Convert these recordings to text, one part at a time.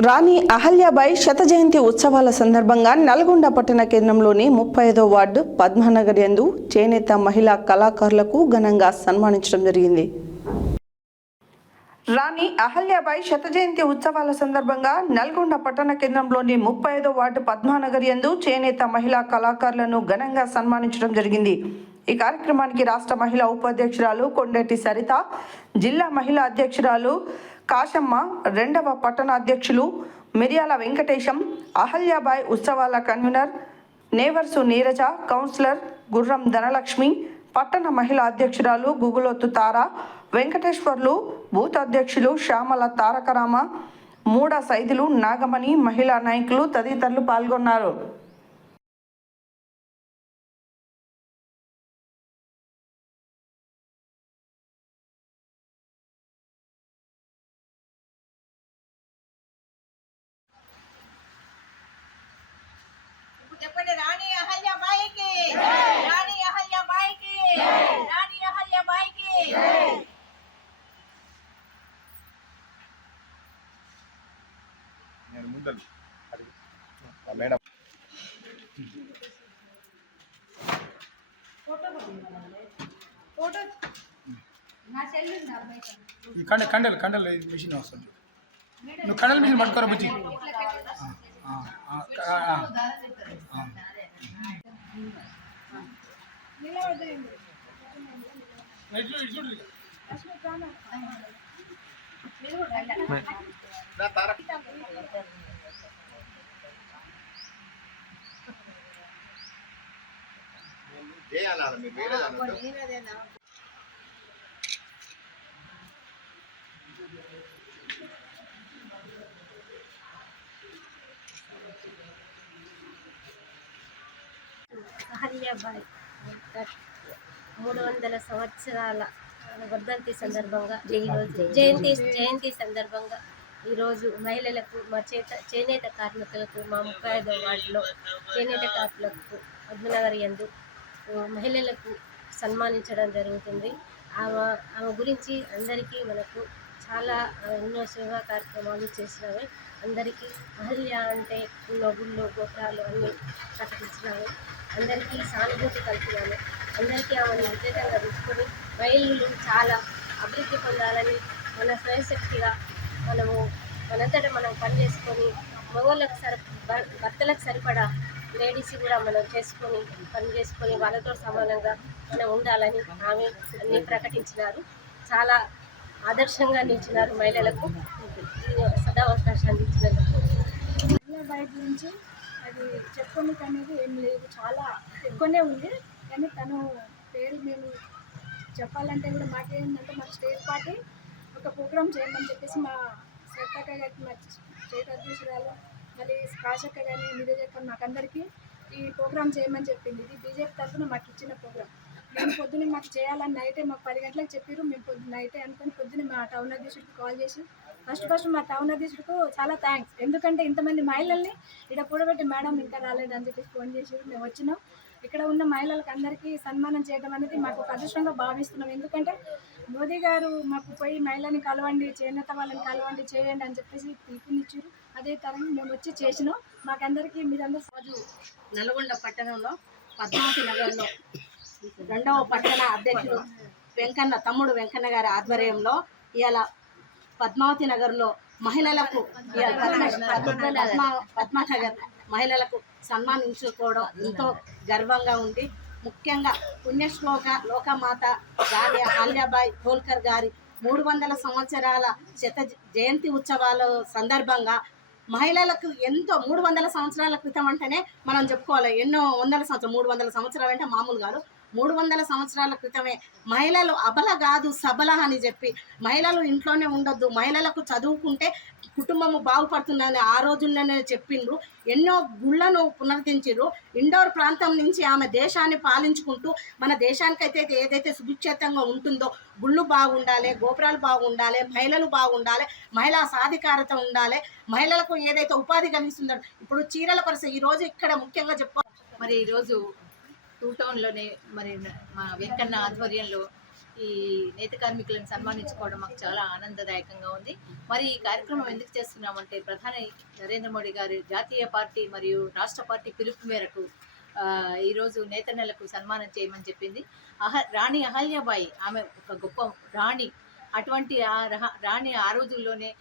రాణి అహల్యాబాయి శత జయంతి ఉత్సవాల సందర్భంగా నల్గొండ పట్టణ కేంద్రంలోని 35వ వార్డు పద్మానగర్ యందు చేనేత మహిళా కళాకారులకు ఘనంగా సన్మానించడం జరిగింది. రాణి అహల్యాబాయి శత జయంతి ఉత్సవాల సందర్భంగా నల్గొండ పట్టణ కేంద్రంలోని 35వ వార్డు పద్మానగర్ యందు చేనేత మహిళా కళాకారులను ఘనంగా సన్మానించడం జరిగింది. ఈ కార్యక్రమానికి రాష్ట్ర మహిళా ఉపాధ్యక్షురాలు కొండేటి సరిత, జిల్లా మహిళా అధ్యక్షురాలు కాశమ్మ, రెండవ పట్టణ అధ్యక్షులు మిర్యాల వెంకటేశం, అహల్యాబాయి ఉత్సవాల కన్వీనర్ నేవర్సు నీరజ, కౌన్సిలర్ గుర్రం ధనలక్ష్మి, పట్టణ మహిళా అధ్యక్షురాలు గుగులోతు తార, వెంకటేశ్వర్లు, బూత్ అధ్యక్షులు శ్యామల తారకరామ, మూడ సైదులు, నాగమణి, మహిళా నాయకులు తదితరులు పాల్గొన్నారు. చెప్పండి. రాణి అహల్యాబాయికి, రాణి అహల్యాబాయికి, రాణి అహల్యాబాయికి. నేను ముందలు మేడం ఫోటో నా సెల్ ఉంది అబ్బాయి. ఈ కండలు మిషన్ వస్తుంది. నువ్వు కండల మిషన్ పట్టుకోరా బుజ్జి. చేయాలి మీరు వేరే అహల్యాబాయి 300 సంవత్సరాల వర్ధంతి సందర్భంగా జయంతి సందర్భంగా ఈరోజు మహిళలకు మా చేనేత కార్మికులకు మా 35వ వార్డులో చేనేత కార్మికులకు పద్మనగర్ యందు మహిళలకు సన్మానించడం జరుగుతుంది. ఆమె గురించి అందరికీ మనకు చాలా ఎన్నో సేవా కార్యక్రమాలు చేసినవి. అందరికీ అహల్య అంటే గుళ్ళు గోపురాలు అన్నీ ప్రకటించినాము. అందరికీ సానుభూతి కలిపినాము. అందరికీ ఆమెను విజేతంగా తీసుకొని మహిళలు చాలా అభివృద్ధి పొందాలని మన స్వయశక్తిగా మనము మనంతటా మనం పనిచేసుకొని మగవాళ్ళకు భర్తలకు సరిపడా లేడీస్ కూడా మనం చేసుకొని పని చేసుకొని వాళ్ళతో సమానంగా మనం ఉండాలని ఆమె అన్నీ ప్రకటించినారు. చాలా ఆదర్శంగా నిలిచినారు మహిళలకు. సదావకాశాన్ని ఇచ్చినందుకు అహల్యాబాయి గురించి అది చెప్పుకోనికి అనేది ఏం లేదు, చాలా ఎక్కువనే ఉంది. కానీ తను పేరు మేము చెప్పాలంటే కూడా మాకేంటంటే మా స్టేట్ పార్టీ ఒక ప్రోగ్రామ్ చేయమని చెప్పేసి మా శ్రద్ధక్క గారికి, మా స్టేట్ అధ్యక్షురాలు, మళ్ళీ కాశక్క కానీ నిరజక్క మాకందరికీ ఈ ప్రోగ్రామ్ చేయమని చెప్పింది. ఇది బీజేపీ తరఫున మాకు ఇచ్చిన ప్రోగ్రామ్. మేము పొద్దున్నే మాకు చేయాలని నైటే మాకు 10 గంటలకు చెప్పారు. మేము నైటే అనుకుని పొద్దున్నే మా టౌన్ అధ్యక్షుడికి కాల్ చేసి ఫస్ట్ మా టౌన్ అధ్యక్షుడికి చాలా థ్యాంక్స్. ఎందుకంటే ఇంతమంది మహిళల్ని ఇక్కడ కూడబెట్టి మేడం ఇంకా రాలేదని చెప్పేసి ఫోన్ చేసి మేము వచ్చినాం. ఇక్కడ ఉన్న మహిళలకు అందరికీ సన్మానం చేయడం అనేది మాకు ఒక అదృష్టంగా భావిస్తున్నాం. ఎందుకంటే మోదీ గారు మాకు పోయి మహిళని కలవండి, చేనేత వాళ్ళని కలవండి, చేయండి అని చెప్పేసి పిలుపునిచ్చారు. అదే తరంగా మేము వచ్చి చేసినాం. మాకందరికీ మీరందరూ రోజు నల్గొండ పట్టణంలో పద్మావతి నగర్లో 2వ పట్టణ అధ్యక్షుడు తమ్ముడు వెంకన్న గారి ఆధ్వర్యంలో ఇవాళ పద్మావతి నగర్లో మహిళలకు పద్మానగర్ మహిళలకు సన్మానించుకోవడం ఎంతో గర్వంగా ఉంది. ముఖ్యంగా పుణ్యశ్లోక లోకమాత రాణి అహల్యాబాయి హోల్కర్ గారి 300 సంవత్సరాల శత జయంతి ఉత్సవాల సందర్భంగా మహిళలకు ఎంతో 300 సంవత్సరాల క్రితం అంటేనే మనం చెప్పుకోవాలి. ఎన్నో 300 సంవత్సరాలు అంటే మామూలు కాదు. 300 సంవత్సరాల క్రితమే మహిళలు అబల కాదు సబల అని చెప్పి మహిళలు ఇంట్లోనే ఉండొద్దు, మహిళలకు చదువుకుంటే కుటుంబము బాగుపడుతుందని ఆ రోజుల్లోనే చెప్పిండ్రు. ఎన్నో గుళ్లను పునరుద్ధరించారు. ఇండోర్ ప్రాంతం నుంచి ఆమె దేశాన్ని పాలించుకుంటూ మన దేశానికైతే ఏదైతే సుభిక్షేతంగా ఉంటుందో గుళ్ళు బాగుండాలి, గోపురాలు బాగుండాలి, మహిళలు బాగుండాలి, మహిళా సాధికారత ఉండాలి, మహిళలకు ఏదైతే ఉపాధి కలిగిస్తుందో ఇప్పుడు చీరల పరిస్థితి ఈరోజు ఇక్కడ ముఖ్యంగా చెప్పుకోవాలి. మరి ఈరోజు టూ టౌన్లోనే మరి మా వెంకన్న ఆధ్వర్యంలో ఈ నేత కార్మికులను సన్మానించుకోవడం మాకు చాలా ఆనందదాయకంగా ఉంది. మరి ఈ కార్యక్రమం ఎందుకు చేస్తున్నామంటే ప్రధాని నరేంద్ర మోడీ గారి జాతీయ పార్టీ మరియు రాష్ట్ర పార్టీ పిలుపు మేరకు ఈరోజు నేతన్నలకు సన్మానం చేయమని చెప్పింది. రాణి అహల్యాబాయి ఆమె ఒక గొప్ప రాణి. అటువంటి రాణి ఆ రోజుల్లోనే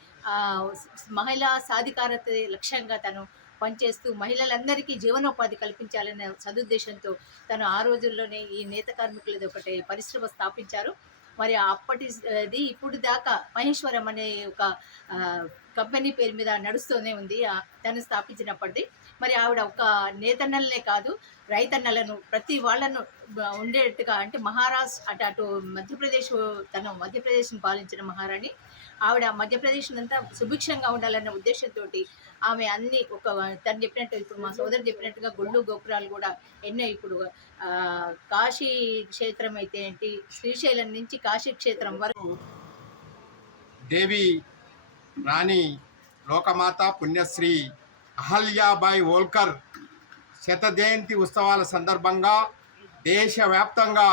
మహిళా సాధికారత లక్ష్యంగా తను పనిచేస్తూ మహిళలందరికీ జీవనోపాధి కల్పించాలనే సదుద్దేశంతో తను ఆ రోజుల్లోనే ఈ నేత కార్మికులది ఒకటి పరిశ్రమ స్థాపించారు. మరి అప్పటిది ఇప్పుడు దాకా మహేశ్వరం అనే ఒక కంపెనీ పేరు మీద నడుస్తూనే ఉంది తను స్థాపించినప్పటిది. మరి ఆవిడ ఒక నేతన్నలనే కాదు, రైతన్నలను ప్రతి వాళ్ళను ఉండేట్టుగా, అంటే మహారాష్ట్ర అటు మధ్యప్రదేశ్ను పాలించిన మహారాణి ఆవిడ మధ్యప్రదేశ్ అంతా సుభిక్షంగా ఉండాలన్న ఉద్దేశంతో ఆమె అన్ని తను చెప్పినట్టు, ఇప్పుడు మా సోదరు చెప్పినట్టుగా గుళ్ళు గోపురాలు కూడా ఎన్నో, ఇప్పుడు కాశీ క్షేత్రం అయితే ఏంటి, శ్రీశైలం నుంచి కాశీ క్షేత్రం వరకు దేవి రాణి లోకమాత పుణ్యశ్రీ అహల్యాబాయి హోల్కర్ శత జయంతి ఉత్సవాల సందర్భంగా దేశవ్యాప్తంగా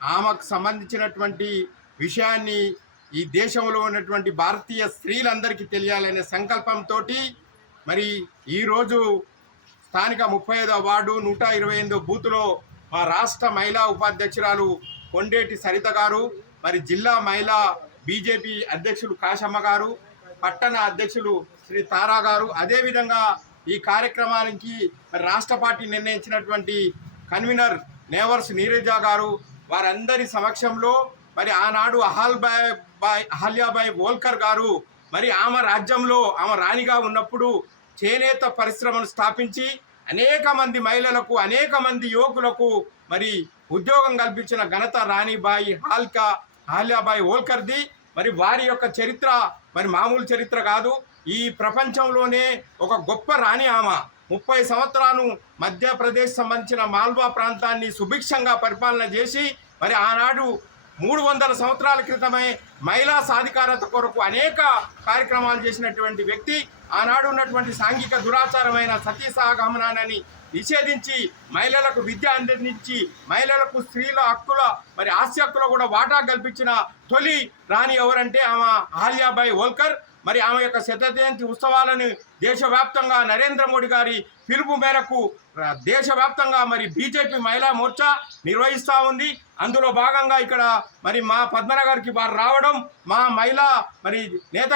ఆమెకు సంబంధించినటువంటి విషయాన్ని ఈ దేశంలో ఉన్నటువంటి భారతీయ స్త్రీలందరికీ తెలియాలనే సంకల్పంతో మరి ఈరోజు స్థానిక 35వ వార్డు 128వ బూత్లో మా రాష్ట్ర మహిళా ఉపాధ్యక్షురాలు కొండేటి సరిత గారు, మరి జిల్లా మహిళా బీజేపీ అధ్యక్షులు కాశమ్మ గారు, పట్టణ అధ్యక్షులు శ్రీ తారా గారు, అదేవిధంగా ఈ కార్యక్రమానికి రాష్ట్ర పార్టీ నిర్ణయించినటువంటి కన్వీనర్ నేవర్స్ నీరజ గారు, వారందరి సమక్షంలో మరి ఆనాడు అహల్యాబాయి హోల్కర్ గారు మరి ఆమె రాజ్యంలో ఆమె రాణిగా ఉన్నప్పుడు చేనేత పరిశ్రమను స్థాపించి అనేక మంది మహిళలకు, అనేక మంది యువకులకు మరి ఉద్యోగం కల్పించిన ఘనత రాణిబాయి అహల్యాబాయి హోల్కర్ది. మరి వారి యొక్క చరిత్ర మరి మామూలు చరిత్ర కాదు. ఈ ప్రపంచంలోనే ఒక గొప్ప రాణి ఆమె. 30 సంవత్సరాలు మధ్యప్రదేశ్ సంబంధించిన మాల్వా ప్రాంతాన్ని సుభిక్షంగా పరిపాలన చేసి మరి ఆనాడు 300 సంవత్సరాల క్రితమే మహిళా సాధికారత కొరకు అనేక కార్యక్రమాలు చేసినటువంటి వ్యక్తి. ఆనాడు ఉన్నటువంటి సాంఘిక దురాచారమైన సతీ సహగమనాన్ని నిషేధించి మహిళలకు విద్య అందించి మహిళలకు స్త్రీల హక్కుల మరి ఆస్తి హక్కులో కూడా వాటా కల్పించిన తొలి రాణి ఎవరంటే ఆమె అహల్యాబాయి హోల్కర్. మరి ఆమె యొక్క శత జయంతి ఉత్సవాలను దేశవ్యాప్తంగా నరేంద్ర మోడీ గారి పిలుపు మేరకు దేశవ్యాప్తంగా మరి బీజేపీ మహిళా మోర్చా నిర్వహిస్తూ ఉంది. అందులో భాగంగా ఇక్కడ మరి మా పద్మనగర్కి వారు రావడం, మా మహిళా మరి నేత